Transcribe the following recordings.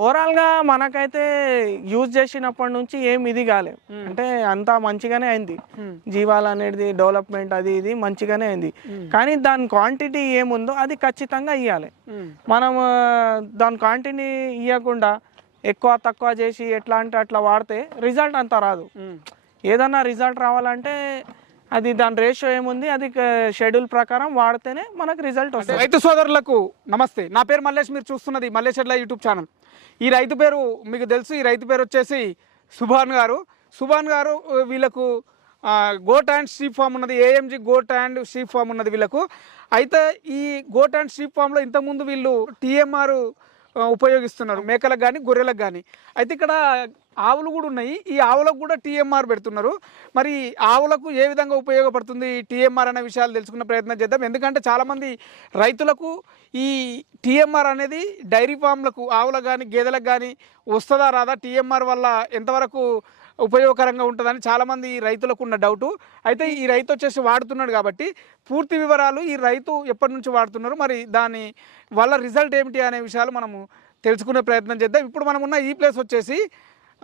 ఓవరాల్గా మనకైతే యూజ్ చేసినప్పటి నుంచి ఏం ఇది కాలే. అంటే అంతా మంచిగానే అయింది. జీవాలు అనేది డెవలప్మెంట్ అది ఇది మంచిగానే అయింది. కానీ దాని క్వాంటిటీ ఏముందో అది ఖచ్చితంగా ఇవ్వాలి మనం దాని క్వాంటిటీ ఇవ్వకుండా ఎక్కువ తక్కువ చేసి ఎట్లా అంటే అట్లా వాడితే రిజల్ట్ అంత రాదు. ఏదన్నా రిజల్ట్ రావాలంటే అది దాని రేషియో ఏముంది? అది షెడ్యూల్ ప్రకారం వాడితేనే మనకు రిజల్ట్ వస్తుంది. రైతు సోదరులకు నమస్తే. నా పేరు మల్లేష్. మీరు చూస్తున్నది మల్లేష్ ఎడ్ల యూట్యూబ్ ఛానల్. ఈ రైతు పేరు మీకు తెలుసు. ఈ రైతు పేరు వచ్చేసి సుభాన్ గారు. సుభాన్ గారు వీళ్ళకు గోట్ అండ్ షీప్ ఫామ్ ఉన్నది. AMG goat and sheep farm ఉన్నది వీళ్ళకు. అయితే ఈ గోట్ అండ్ షీప్ ఫామ్లో ఇంతకుముందు వీళ్ళు టీఎంఆర్ ఉపయోగిస్తున్నారు. మేకలకు కానీ గొర్రెలకు కానీ అయితే ఇక్కడ ఆవులు కూడా ఉన్నాయి. ఈ ఆవులకు కూడా టీఎంఆర్ పెడుతున్నారు. మరి ఆవులకు ఏ విధంగా ఉపయోగపడుతుంది టీఎంఆర్ అనే విషయాలు తెలుసుకునే ప్రయత్నం చేద్దాం. ఎందుకంటే చాలామంది రైతులకు ఈ టీఎంఆర్ అనేది డైరీ ఫామ్లకు ఆవులకు కానీ గేదెలకు కానీ వస్తుందా రాదా? టీఎంఆర్ వల్ల ఎంతవరకు ఉపయోగకరంగా ఉంటుందని చాలామంది రైతులకు ఉన్న డౌటు. అయితే ఈ రైతు వచ్చేసి వాడుతున్నాడు కాబట్టి పూర్తి వివరాలు ఈ రైతు ఎప్పటి నుంచి వాడుతున్నారు మరి దాని వల్ల రిజల్ట్ ఏమిటి అనే విషయాలు మనము తెలుసుకునే ప్రయత్నం చేద్దాం. ఇప్పుడు మనం ఉన్న ఈ ప్లేస్ వచ్చేసి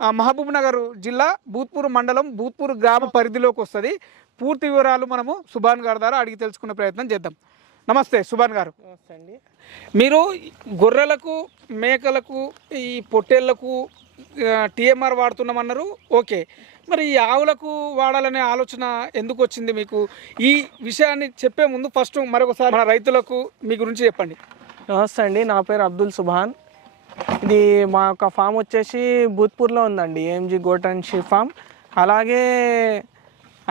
మహబూబ్ నగర్ జిల్లా భూత్పూర్ మండలం భూత్పూర్ గ్రామ పరిధిలోకి వస్తుంది. పూర్తి వివరాలు మనము సుభాన్ గారి ద్వారా అడిగి తెలుసుకునే ప్రయత్నం చేద్దాం. నమస్తే సుభాన్ గారు. అండి. మీరు గొర్రెలకు మేకలకు ఈ పొట్టేళ్ళకు టీఎంఆర్ వాడుతున్నామన్నారు. ఓకే. మరి ఈ ఆవులకు వాడాలనే ఆలోచన ఎందుకు వచ్చింది మీకు? ఈ విషయాన్ని చెప్పే ముందు ఫస్ట్ మరొకసారి మన రైతులకు మీ గురించి చెప్పండి. నమస్తే అండి. నా పేరు అబ్దుల్ సుభాన్. ఇది మా యొక్క ఫామ్ వచ్చేసి భూత్పూర్లో ఉందండి AMG goat and sheep farm అలాగే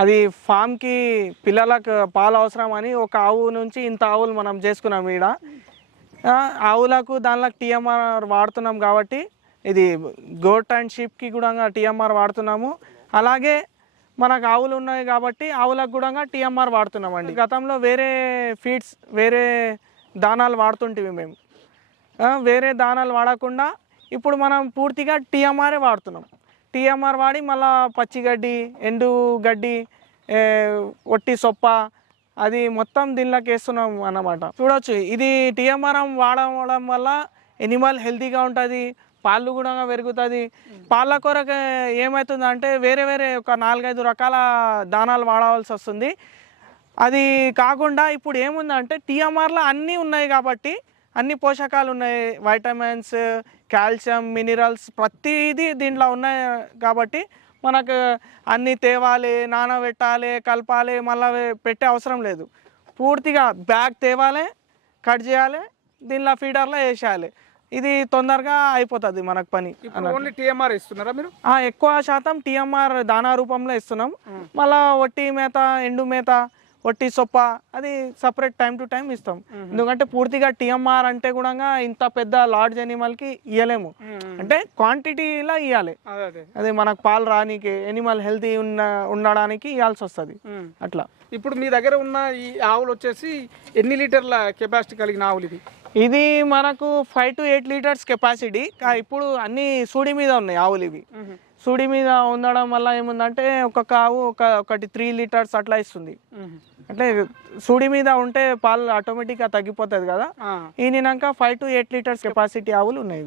అది ఫామ్కి పిల్లలకు పాలు అవసరం అని ఒక ఆవు నుంచి ఇంత ఆవులు మనం చేసుకున్నాం ఈడ. ఆవులకు దానిలో టీఎంఆర్ వాడుతున్నాం కాబట్టి ఇది గోట్ అండ్ షీప్కి కూడా టీఎంఆర్ వాడుతున్నాము. అలాగే మనకు ఆవులు ఉన్నాయి కాబట్టి ఆవులకు కూడా టీఎంఆర్ వాడుతున్నామండి. గతంలో వేరే ఫీడ్స్ వేరే దానాలు వాడుతుంటివి మేము. వేరే దానాలు వాడకుండా ఇప్పుడు మనం పూర్తిగా టీఎంఆరే వాడుతున్నాం. టీఎంఆర్ వాడి మళ్ళా పచ్చిగడ్డి ఎండు గడ్డి ఒట్టి సొప్ప అది మొత్తం దీనిలోకి వేస్తున్నాం అన్నమాట. చూడవచ్చు ఇది టీఎంఆర్ వాడడం వల్ల ఎనిమల్ హెల్తీగా ఉంటుంది పాలు కూడా పెరుగుతుంది. పాల కొరకు ఏమవుతుందంటే వేరే వేరే ఒక నాలుగైదు రకాల దానాలు వాడవలసి వస్తుంది. అది కాకుండా ఇప్పుడు ఏముందంటే టీఎంఆర్లో అన్నీ ఉన్నాయి కాబట్టి అన్ని పోషకాలు ఉన్నాయి. వైటమిన్స్ కాల్షియం మినరల్స్ ప్రతిదీ దీంట్లో ఉన్నాయి కాబట్టి మనకు అన్ని తేవాలి నానబెట్టాలి కలపాలి మళ్ళీ పెట్టే అవసరం లేదు. పూర్తిగా బ్యాగ్ తేవాలి కట్ చేయాలి దీనిలో ఫీడర్లో వేసేయాలి. ఇది తొందరగా అయిపోతుంది మనకు పని ఓన్లీ టీఎంఆర్ ఇస్తున్నారా మీరు? ఎక్కువ శాతం టీఎంఆర్ దానా రూపంలో ఇస్తున్నాం. మళ్ళా వట్టి మేత ఎండు మేత వట్టి సొప్ప అది సపరేట్ టైం టు టైం ఇస్తాం. ఎందుకంటే పూర్తిగా టీఎంఆర్ అంటే కూడా ఇంత పెద్ద లార్జ్కి ఇవ్వలేము అంటే క్వాంటిటీలో ఇవ్వాలి అదే మనకు పాలు రానికి ఎనిమల్ హెల్తీ ఉన్న ఉండడానికి ఇవ్వాల్సి వస్తుంది. అట్లా. ఇప్పుడు మీ దగ్గర ఉన్న ఈ ఆవులు వచ్చేసి ఎన్ని లీటర్ల కెపాసిటీ కలిగిన ఆవులు ఇది ఇది మనకు five to eight litres capacity ఇప్పుడు అన్ని సూడి మీద ఉన్నాయి ఆవులు ఇవి. సూడి మీద ఉండడం వల్ల ఏముందంటే ఒక్కొక్క ఆవు ఒక ఒకటి త్రీ లీటర్స్ అట్లా ఇస్తుంది. అంటే సూడి మీద ఉంటే పాలు ఆటోమేటిక్గా తగ్గిపోతుంది కదా ఆ. ఈనినాక five to eight litres capacity ఆవులు ఉన్నాయి.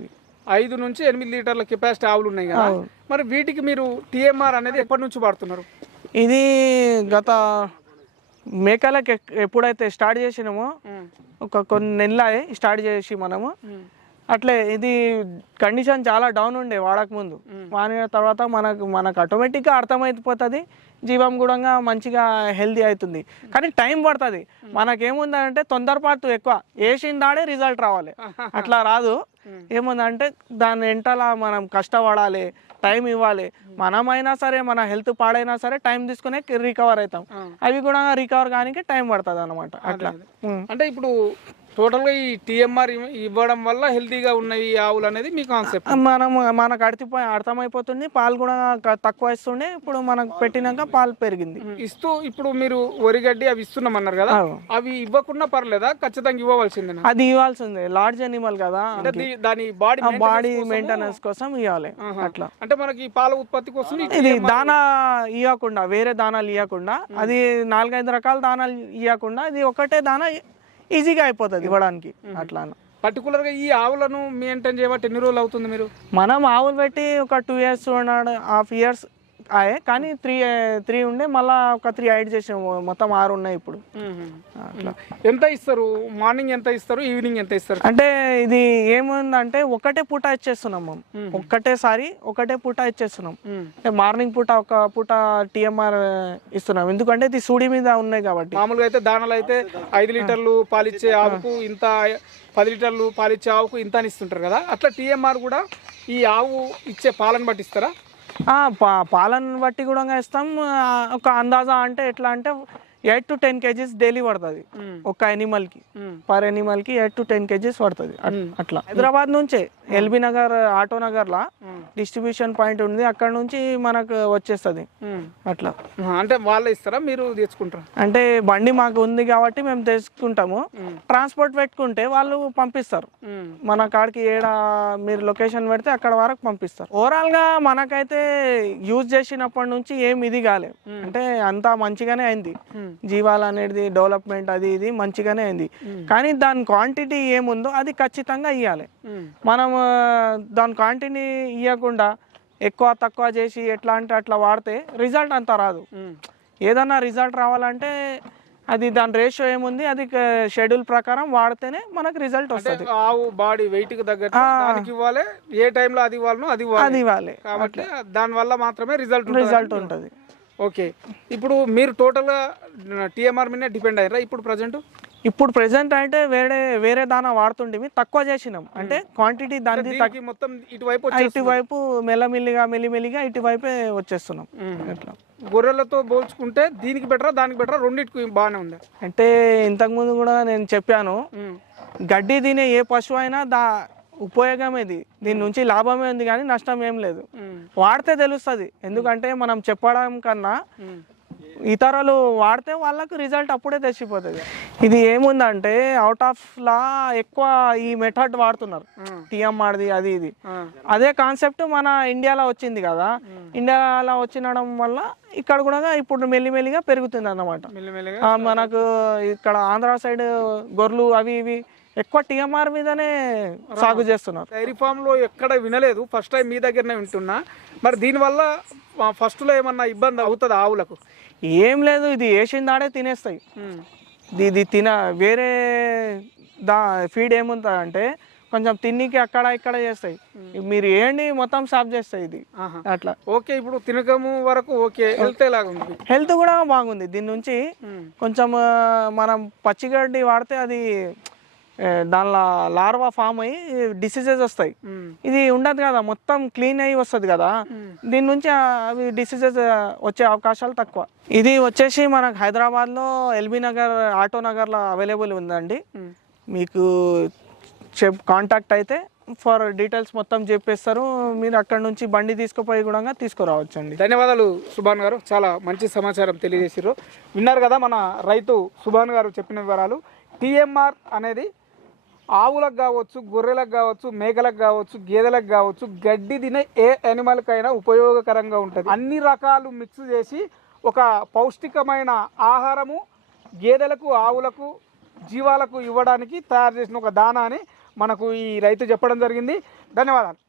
ఐదు నుంచి ఎనిమిది లీటర్ల కెపాసిటీ ఆవులు ఉన్నాయి కదా. మరి వీటికి మీరు టీఎంఆర్ అనేది ఎప్పటి నుంచి వాడుతున్నారు ఇది గత మేకలకు ఎప్పుడైతే స్టార్ట్ చేసినామో ఒక కొన్ని నెలలే స్టార్ట్ చేసి మనము అట్లే ఇది కండిషన్ చాలా డౌన్ ఉండే వాడక ముందు. వాడిన తర్వాత మనకు మనకు ఆటోమేటిక్గా అర్థమైపోతుంది జీవం కూడా మంచిగా హెల్తీ అవుతుంది. కానీ టైం పడుతుంది. మనకేముందంటే తొందరపాటు ఎక్కువ. వేసిన దాడే రిజల్ట్ రావాలి. అట్లా రాదు. ఏముందంటే దాని వెంటలా మనం కష్టపడాలి టైం ఇవ్వాలి. మనమైనా సరే మన హెల్త్ పాడైనా సరే టైం తీసుకునే రికవర్ అవుతాం. అవి కూడా రికవర్ కానీ టైం పడుతుంది అనమాట అట్లా. అంటే ఇప్పుడు టోటల్గా ఈ టీఎంఆర్ ఇవ్వడం వల్ల హెల్తీగా ఉన్నాయి ఈ ఆవులు అనేది మీ కాన్సెప్ట్. మనం మనకు అర్థమైపోయి అర్థమైపోతుంది. పాలు కూడా తక్కువ ఇస్తుండే ఇప్పుడు మనకు పెట్టినాక పాలు పెరిగింది. ఇస్తూ ఇప్పుడు మీరు వరిగడ్డి అవి ఇస్తున్నామన్నారు కదా. అవి ఇవ్వకుండా పర్లేదా? ఖచ్చితంగా ఇవ్వవలసిందేనా? అది ఇవ్వాల్సిందే. లార్జ్ అనిమల్ కదా. దాని బాడీ బాడీ మెయింటెనెన్స్ కోసం ఇవ్వాలి. అట్లా. అంటే మనకి పాల ఉత్పత్తి కోసం ఇది దానా ఇవ్వకుండా వేరే దానాలు ఇవ్వకుండా అది నాలుగైదు రకాల దానాలు ఇవ్వకుండా ఇది ఒకటే దానా ఈజీగా అయిపోతుంది ఇవ్వడానికి అట్లా పర్టికులర్గా ఈ ఆవులను మెయింటైన్ చేయబట్టి ఎన్ని రోజులు అవుతుంది మీరు? మనం ఆవులు పెట్టి ఒక two years two and half years ఆయే కానీ త్రీ త్రీ ఉండే మళ్ళీ ఒక త్రీ ఐడ్ చేసాము మొత్తం ఆరు ఉన్నాయి ఇప్పుడు. అట్లా. ఎంత ఇస్తారు? మార్నింగ్ ఎంత ఇస్తారు? ఈవినింగ్ ఎంత ఇస్తారు? అంటే ఇది ఏముందంటే ఒకటే పూట ఇచ్చేస్తున్నాం మేము. ఒక్కటేసారి ఒకటే పూట ఇచ్చేస్తున్నాం. అంటే మార్నింగ్ పూట ఒక పూట టీఎంఆర్ ఇస్తున్నాం. ఎందుకంటే ఇది సూడి మీద ఉన్నాయి కాబట్టి. మామూలుగా అయితే దానాలు అయితే ఐదు లీటర్లు పాలిచ్చే ఆవుకు ఇంత పది లీటర్లు పాలిచ్చే ఆవుకు ఇంత అని ఇస్తుంటారు కదా. అట్లా టీఎంఆర్ కూడా ఈ ఆవు ఇచ్చే పాలను బట్టి ఇస్తారా? పా పాలను బట్టి కూడా ఇస్తాం ఒక అందాజా అంటే ఎట్లా అంటే eight to ten kgs daily పడుతుంది. ఒక ఎనిమల్కి. పర్ ఎనిమల్కి ఎయిట్ టు టెన్ కేజీస్ పడుతుంది. అట్- అట్లా. హైదరాబాద్ నుంచే ఎల్బీ నగర్ ఆటో నగర్లా డిస్ట్రిబ్యూషన్ పాయింట్ ఉంది అక్కడ నుంచి మనకు వచ్చేస్తుంది. అట్లా. అంటే వాళ్ళే ఇస్తారా? మీరు తెచ్చుకుంటారా? అంటే బండి మాకు ఉంది కాబట్టి మేము తెచ్చుకుంటాము. ట్రాన్స్పోర్ట్ పెట్టుకుంటే వాళ్ళు పంపిస్తారు. మన కాడికి ఏడ మీరు లొకేషన్ పెడితే అక్కడ వరకు పంపిస్తారు. ఓవరాల్గా మనకైతే యూజ్ చేసినప్పటి నుంచి ఏం ఇది కాలేదు అంటే అంతా మంచిగానే అయింది. జీవాలు అనేది డెవలప్మెంట్ అది ఇది మంచిగానే అయింది. కానీ దాని క్వాంటిటీ ఏముందో అది ఖచ్చితంగా ఇవ్వాలి మనం ఆ, దాని క్వాంటిటీ ఇవ్వకుండా ఎక్కువ తక్కువ చేసి ఎట్లా అంటే అట్లా వాడితే రిజల్ట్ అంత రాదు. ఏదన్నా రిజల్ట్ రావాలంటే అది దాని రేషియో ఏముంది? అది షెడ్యూల్ ప్రకారం వాడితేనే మనకు రిజల్ట్ వస్తుంది. ఆవు బాడీ వెయిట్కి తగ్గట్టు దానికి ఇవ్వాలి. ఏ టైంలో అది ఇవ్వాలనో అది ఇవ్వాలి. అది ఇవ్వాలి. కాబట్టి దాని వల్ల మాత్రమే రిజల్ట్ రిజల్ట్ ఉంటుంది. ఓకే. ఇప్పుడు మీరు టోటల్గా టీఎంఆర్ మీద డిపెండ్ అయ్యారా? ఇప్పుడు ప్రజెంట్ ఇప్పుడు ప్రెసెంట్ అంటే వేరే వేరే దానా వాడుతుండేవి తక్కువ చేసినాం. అంటే క్వాంటిటీ దీనికి మొత్తం ఇటువైపు ఇటువైపు మెల్లమెల్లిగా మెల్లిమెల్లిగా ఇటువైపే వచ్చేస్తున్నాం. అట్లా. గొర్రెలతో పోల్చుకుంటే దీనికి బెటరా దానికి బెటరా రెండింటికి బాగానే ఉంది? అంటే ఇంతకుముందు కూడా నేను చెప్పాను గడ్డి తినే ఏ పశువు అయినా దా ఉపయోగం ఇది. దీని నుంచి లాభమే ఉంది కానీ నష్టం ఏం లేదు. వాడితే తెలుస్తుంది. ఎందుకంటే మనం చెప్పడం కన్నా ఇతరులు వాడితే వాళ్ళకు రిజల్ట్ అప్పుడే తెచ్చిపోతుంది. ఇది ఏముందంటే అవుట్ ఆఫ్ లా ఎక్కువ ఈ మెథడ్ వాడుతున్నారు. టీఎంఆర్ది అది ఇది. అదే కాన్సెప్ట్ మన ఇండియాలో వచ్చింది కదా. ఇండియాలో వచ్చినడం వల్ల ఇక్కడ కూడా ఇప్పుడు మెల్లిమెల్లిగా పెరుగుతుంది అన్నమాట మనకు ఇక్కడ ఆంధ్ర సైడ్ గొర్రెలు అవి ఇవి ఎక్కువ టీఎంఆర్ మీదనే సాగు చేస్తున్నారు. డైరీ ఫామ్లో ఎక్కడ వినలేదు. ఫస్ట్ టైం మీ దగ్గరనే వింటున్నా. మరి దీనివల్ల ఫస్ట్లో ఏమన్నా ఇబ్బంది అవుతుంది ఆవులకు? ఏం లేదు ఇది వేసిందాడే తినేస్తాయి. ఇది ఇది తిన వేరే దా ఫీడ్ ఏముంటుందంటే కొంచెం తిన్నికి అక్కడ ఇక్కడ చేస్తాయి. మీరు ఏంటి మొత్తం సాఫ్ చేస్తాయి ఇది. అట్లా. ఓకే ఇప్పుడు తినకము వరకు ఓకే హెల్త్ హెల్త్ కూడా బాగుంది. దీని నుంచి కొంచెం ఆ, మనం పచ్చిగడ్డి వాడితే అది దానిలో లార్వా ఫామ్ అయ్యి డిసీజెస్ వస్తాయి. ఇది ఉండదు కదా మొత్తం క్లీన్ అయ్యి వస్తుంది కదా. దీని నుంచి అవి డిసీజెస్ వచ్చే అవకాశాలు తక్కువ. ఇది వచ్చేసి మనకు హైదరాబాద్లో ఎల్బీ నగర్ ఆటో నగర్లో అవైలబుల్ ఉందండి. మీకు చెప్ కాంటాక్ట్ అయితే ఫర్ డీటెయిల్స్ మొత్తం చెప్పేస్తారు. మీరు అక్కడ నుంచి బండి తీసుకుపోయి కూడా తీసుకురావచ్చండి. ధన్యవాదాలు సుభాన్ గారు. చాలా మంచి సమాచారం తెలియజేసారు విన్నారు కదా మన రైతు సుభాన్ గారు చెప్పిన వివరాలు. టీఎంఆర్ అనేది ఆవులకు కావచ్చు గొర్రెలకు కావచ్చు మేకలకు కావచ్చు గేదెలకు కావచ్చు గడ్డి తినే ఏ యానిమల్కైనా ఉపయోగకరంగా ఉంటుంది. అన్ని రకాలు మిక్స్ చేసి ఒక పౌష్టికమైన ఆహారము గేదెలకు ఆవులకు జీవాలకు ఇవ్వడానికి తయారు చేసిన ఒక దానా అని మనకు ఈ రైతు చెప్పడం జరిగింది. ధన్యవాదాలు.